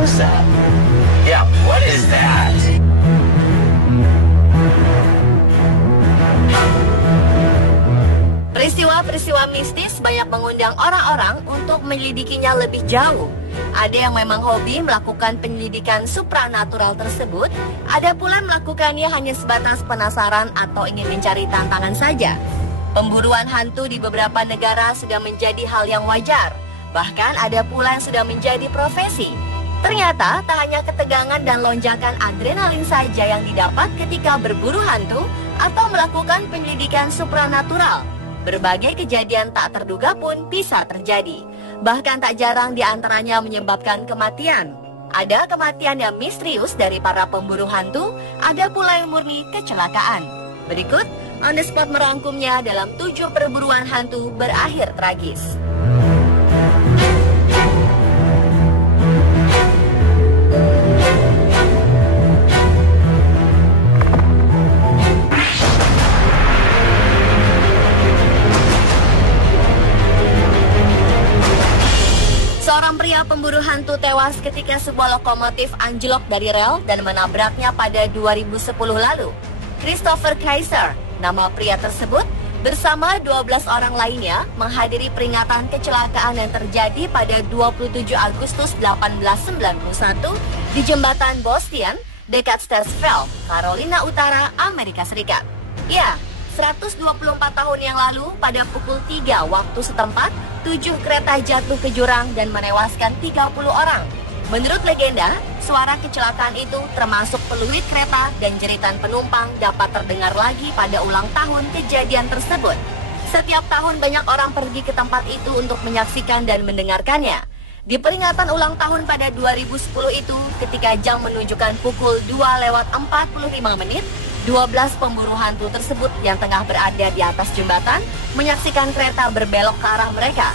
was that? Yeah, what is that? Peristiwa-peristiwa mistis banyak mengundang orang-orang untuk menyelidikinya lebih jauh. Ada yang memang hobi melakukan penyelidikan supranatural tersebut, ada pula yang melakukannya hanya sebatas penasaran atau ingin mencari tantangan saja. Pemburuan hantu di beberapa negara sudah menjadi hal yang wajar, bahkan ada pula yang sudah menjadi profesi. Ternyata tak hanya ketegangan dan lonjakan adrenalin saja yang didapat ketika berburu hantu atau melakukan penyelidikan supranatural. Berbagai kejadian tak terduga pun bisa terjadi. Bahkan tak jarang diantaranya menyebabkan kematian. Ada kematian yang misterius dari para pemburu hantu, ada pula yang murni kecelakaan. Berikut, On The Spot merangkumnya dalam 7 perburuan hantu berakhir tragis. Seorang pria pemburu hantu tewas ketika sebuah lokomotif anjlok dari rel dan menabraknya pada 2010 lalu. Christopher Kaiser, nama pria tersebut, bersama 12 orang lainnya menghadiri peringatan kecelakaan yang terjadi pada 27 Agustus 1891 di jembatan Bostian dekat Stetsville, Carolina Utara, Amerika Serikat. Ya, 124 tahun yang lalu pada pukul 3 waktu setempat, 7 kereta jatuh ke jurang dan menewaskan 30 orang. Menurut legenda, suara kecelakaan itu termasuk peluit kereta dan jeritan penumpang dapat terdengar lagi pada ulang tahun kejadian tersebut. Setiap tahun banyak orang pergi ke tempat itu untuk menyaksikan dan mendengarkannya. Di peringatan ulang tahun pada 2010 itu, ketika jam menunjukkan pukul 2:45, 12 pemburu hantu tersebut yang tengah berada di atas jembatan menyaksikan kereta berbelok ke arah mereka.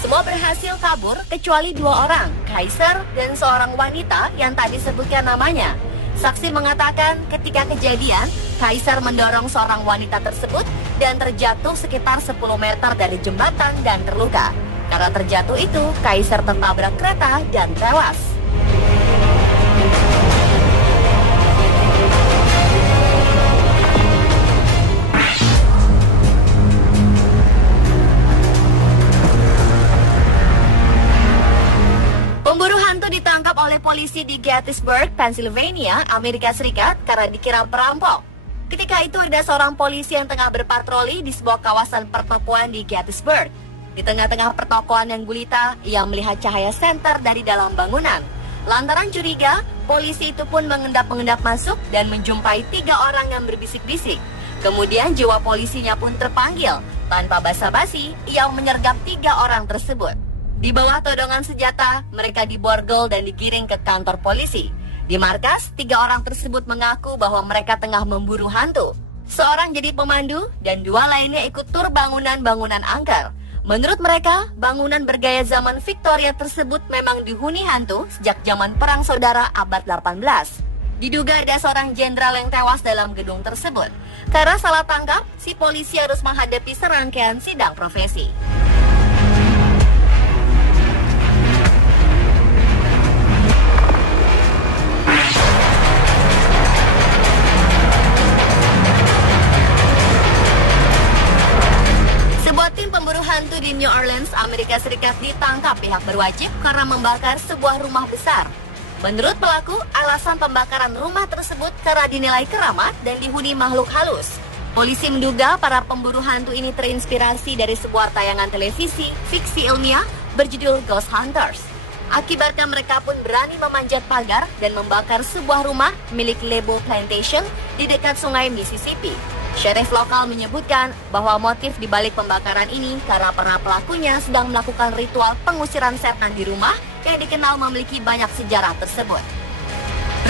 Semua berhasil kabur kecuali 2 orang, Kaiser dan seorang wanita yang tadi disebutkan namanya. Saksi mengatakan ketika kejadian, Kaiser mendorong seorang wanita tersebut dan terjatuh sekitar 10 meter dari jembatan dan terluka. Karena terjatuh itu, Kaiser tertabrak kereta dan tewas. Pemburu hantu ditangkap oleh polisi di Gettysburg, Pennsylvania, Amerika Serikat karena dikira perampok. Ketika itu ada seorang polisi yang tengah berpatroli di sebuah kawasan pertokoan di Gettysburg. Di tengah-tengah pertokoan yang gulita, ia melihat cahaya senter dari dalam bangunan. Lantaran curiga, polisi itu pun mengendap-mengendap masuk dan menjumpai 3 orang yang berbisik-bisik. Kemudian jiwa polisinya pun terpanggil. Tanpa basa-basi, ia menyergap 3 orang tersebut. Di bawah todongan senjata, mereka diborgol dan digiring ke kantor polisi. Di markas, 3 orang tersebut mengaku bahwa mereka tengah memburu hantu. Seorang jadi pemandu dan 2 lainnya ikut tur bangunan-bangunan angker. Menurut mereka, bangunan bergaya zaman Victoria tersebut memang dihuni hantu sejak zaman Perang Saudara abad 18. Diduga ada seorang jenderal yang tewas dalam gedung tersebut. Karena salah tangkap, si polisi harus menghadapi serangkaian sidang profesi. Tim pemburu hantu di New Orleans, Amerika Serikat ditangkap pihak berwajib karena membakar sebuah rumah besar. Menurut pelaku, alasan pembakaran rumah tersebut karena dinilai keramat dan dihuni makhluk halus. Polisi menduga para pemburu hantu ini terinspirasi dari sebuah tayangan televisi fiksi ilmiah berjudul Ghost Hunters. Akibatnya mereka pun berani memanjat pagar dan membakar sebuah rumah milik Lebo Plantation di dekat sungai Mississippi. Sheriff lokal menyebutkan bahwa motif di balik pembakaran ini karena para pelakunya sedang melakukan ritual pengusiran setan di rumah yang dikenal memiliki banyak sejarah tersebut.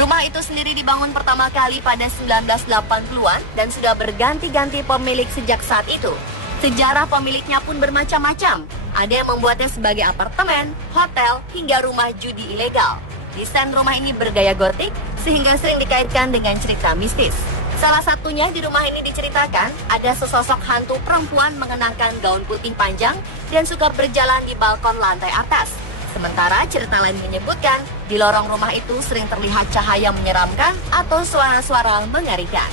Rumah itu sendiri dibangun pertama kali pada 1980-an dan sudah berganti-ganti pemilik sejak saat itu. Sejarah pemiliknya pun bermacam-macam. Ada yang membuatnya sebagai apartemen, hotel, hingga rumah judi ilegal. Desain rumah ini bergaya gotik sehingga sering dikaitkan dengan cerita mistis. Salah satunya di rumah ini diceritakan ada sesosok hantu perempuan mengenakan gaun putih panjang dan suka berjalan di balkon lantai atas. Sementara cerita lain menyebutkan, di lorong rumah itu sering terlihat cahaya menyeramkan atau suara-suara mengerikan.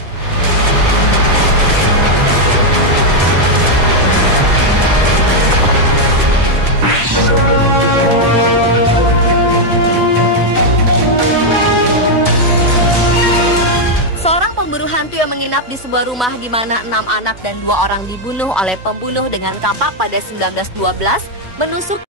Seorang pemburu hantu yang menginap di sebuah rumah di mana 6 anak dan 2 orang dibunuh oleh pembunuh dengan kapak pada 1912 menusuk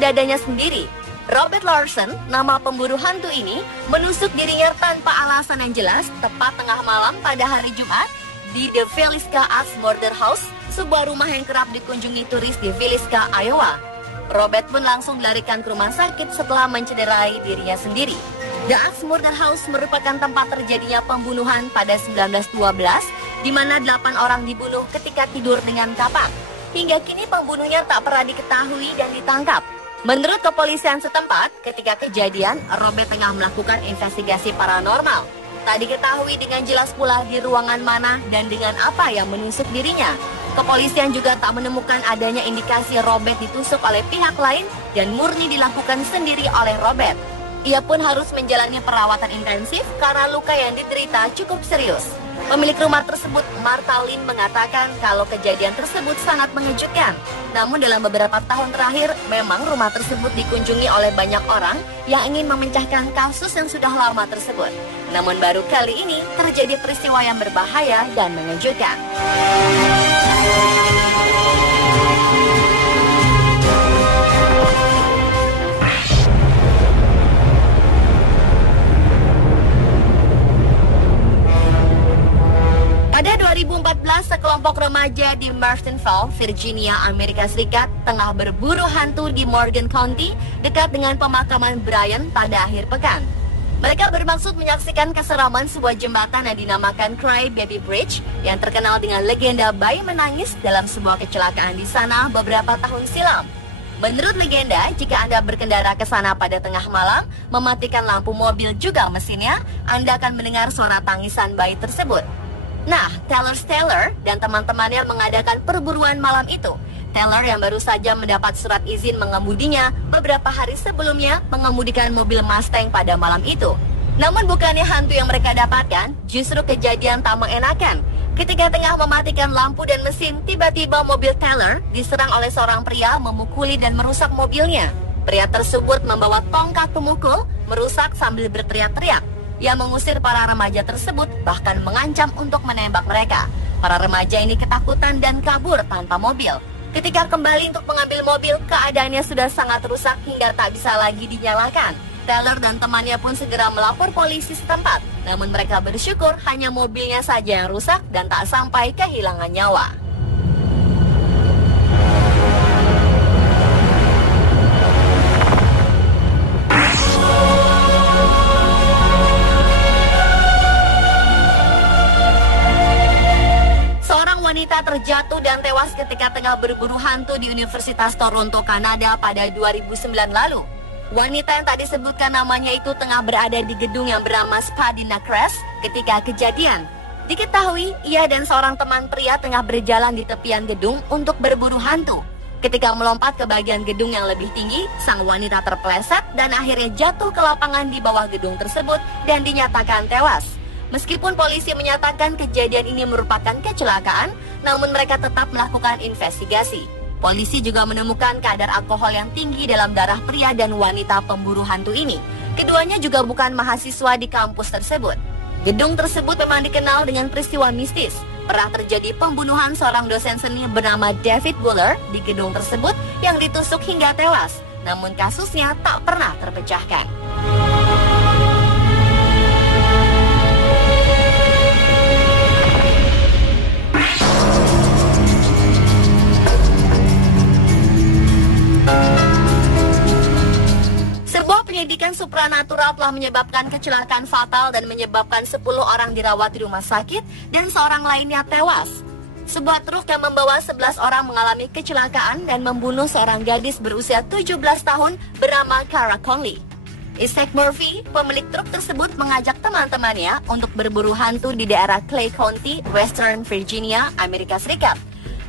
dadanya sendiri. Robert Larson, nama pemburu hantu ini, menusuk dirinya tanpa alasan yang jelas tepat tengah malam pada hari Jumat di The Villisca Axe Murder House, sebuah rumah yang kerap dikunjungi turis di Villisca, Iowa. Robert pun langsung dilarikan ke rumah sakit setelah mencederai dirinya sendiri. The Axe Murder House merupakan tempat terjadinya pembunuhan pada 1912, di mana 8 orang dibunuh ketika tidur dengan kapak. Hingga kini pembunuhnya tak pernah diketahui dan ditangkap. Menurut kepolisian setempat, ketika kejadian, Robert tengah melakukan investigasi paranormal. Tak diketahui dengan jelas pula di ruangan mana dan dengan apa yang menusuk dirinya. Kepolisian juga tak menemukan adanya indikasi Robert ditusuk oleh pihak lain dan murni dilakukan sendiri oleh Robert. Ia pun harus menjalani perawatan intensif karena luka yang diderita cukup serius. Pemilik rumah tersebut, Martha Lynn, mengatakan kalau kejadian tersebut sangat mengejutkan. Namun dalam beberapa tahun terakhir, memang rumah tersebut dikunjungi oleh banyak orang yang ingin memecahkan kasus yang sudah lama tersebut. Namun baru kali ini terjadi peristiwa yang berbahaya dan mengejutkan. Pada 2014, sekelompok remaja di Martinsville, Virginia, Amerika Serikat tengah berburu hantu di Morgan County dekat dengan pemakaman Brian pada akhir pekan. Mereka bermaksud menyaksikan keseraman sebuah jembatan yang dinamakan Cry Baby Bridge yang terkenal dengan legenda bayi menangis dalam sebuah kecelakaan di sana beberapa tahun silam. Menurut legenda, jika Anda berkendara ke sana pada tengah malam, mematikan lampu mobil juga mesinnya, Anda akan mendengar suara tangisan bayi tersebut. Nah, Taylor dan teman-temannya mengadakan perburuan malam itu. Taylor yang baru saja mendapat surat izin mengemudinya beberapa hari sebelumnya mengemudikan mobil Mustang pada malam itu. Namun bukannya hantu yang mereka dapatkan, justru kejadian tak mengenakan. Ketika tengah mematikan lampu dan mesin, tiba-tiba mobil Taylor diserang oleh seorang pria memukuli dan merusak mobilnya. Pria tersebut membawa tongkat pemukul, merusak sambil berteriak-teriak. Ia mengusir para remaja tersebut, bahkan mengancam untuk menembak mereka. Para remaja ini ketakutan dan kabur tanpa mobil. Ketika kembali untuk mengambil mobil, keadaannya sudah sangat rusak hingga tak bisa lagi dinyalakan. Taylor dan temannya pun segera melapor polisi setempat. Namun mereka bersyukur hanya mobilnya saja yang rusak dan tak sampai kehilangan nyawa. Wanita terjatuh dan tewas ketika tengah berburu hantu di Universitas Toronto, Kanada pada 2009 lalu. Wanita yang tak disebutkan namanya itu tengah berada di gedung yang bernama Spadina Crest ketika kejadian. Diketahui, ia dan seorang teman pria tengah berjalan di tepian gedung untuk berburu hantu. Ketika melompat ke bagian gedung yang lebih tinggi, sang wanita terpeleset dan akhirnya jatuh ke lapangan di bawah gedung tersebut dan dinyatakan tewas. Meskipun polisi menyatakan kejadian ini merupakan kecelakaan, namun mereka tetap melakukan investigasi. Polisi juga menemukan kadar alkohol yang tinggi dalam darah pria dan wanita pemburu hantu ini. Keduanya juga bukan mahasiswa di kampus tersebut. Gedung tersebut memang dikenal dengan peristiwa mistis. Pernah terjadi pembunuhan seorang dosen seni bernama David Buller di gedung tersebut yang ditusuk hingga tewas. Namun kasusnya tak pernah terpecahkan. Sebuah penyelidikan supranatural telah menyebabkan kecelakaan fatal dan menyebabkan 10 orang dirawat di rumah sakit dan seorang lainnya tewas. Sebuah truk yang membawa 11 orang mengalami kecelakaan dan membunuh seorang gadis berusia 17 tahun bernama Cara Conley. Isaac Murphy, pemilik truk tersebut, mengajak teman-temannya untuk berburu hantu di daerah Clay County, Western Virginia, Amerika Serikat.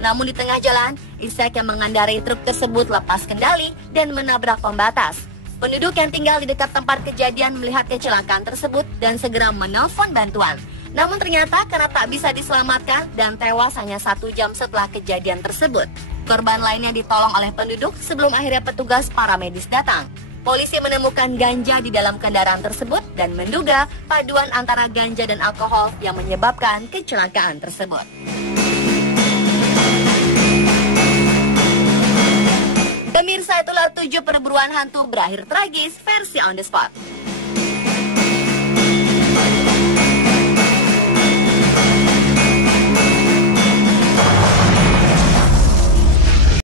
Namun di tengah jalan, Ishak yang mengendarai truk tersebut lepas kendali dan menabrak pembatas. Penduduk yang tinggal di dekat tempat kejadian melihat kecelakaan tersebut dan segera menelpon bantuan. Namun ternyata karena tak bisa diselamatkan dan tewas hanya 1 jam setelah kejadian tersebut. Korban lainnya ditolong oleh penduduk sebelum akhirnya petugas paramedis datang. Polisi menemukan ganja di dalam kendaraan tersebut dan menduga paduan antara ganja dan alkohol yang menyebabkan kecelakaan tersebut. Pemirsa, itulah 7 perburuan hantu berakhir tragis versi On The Spot.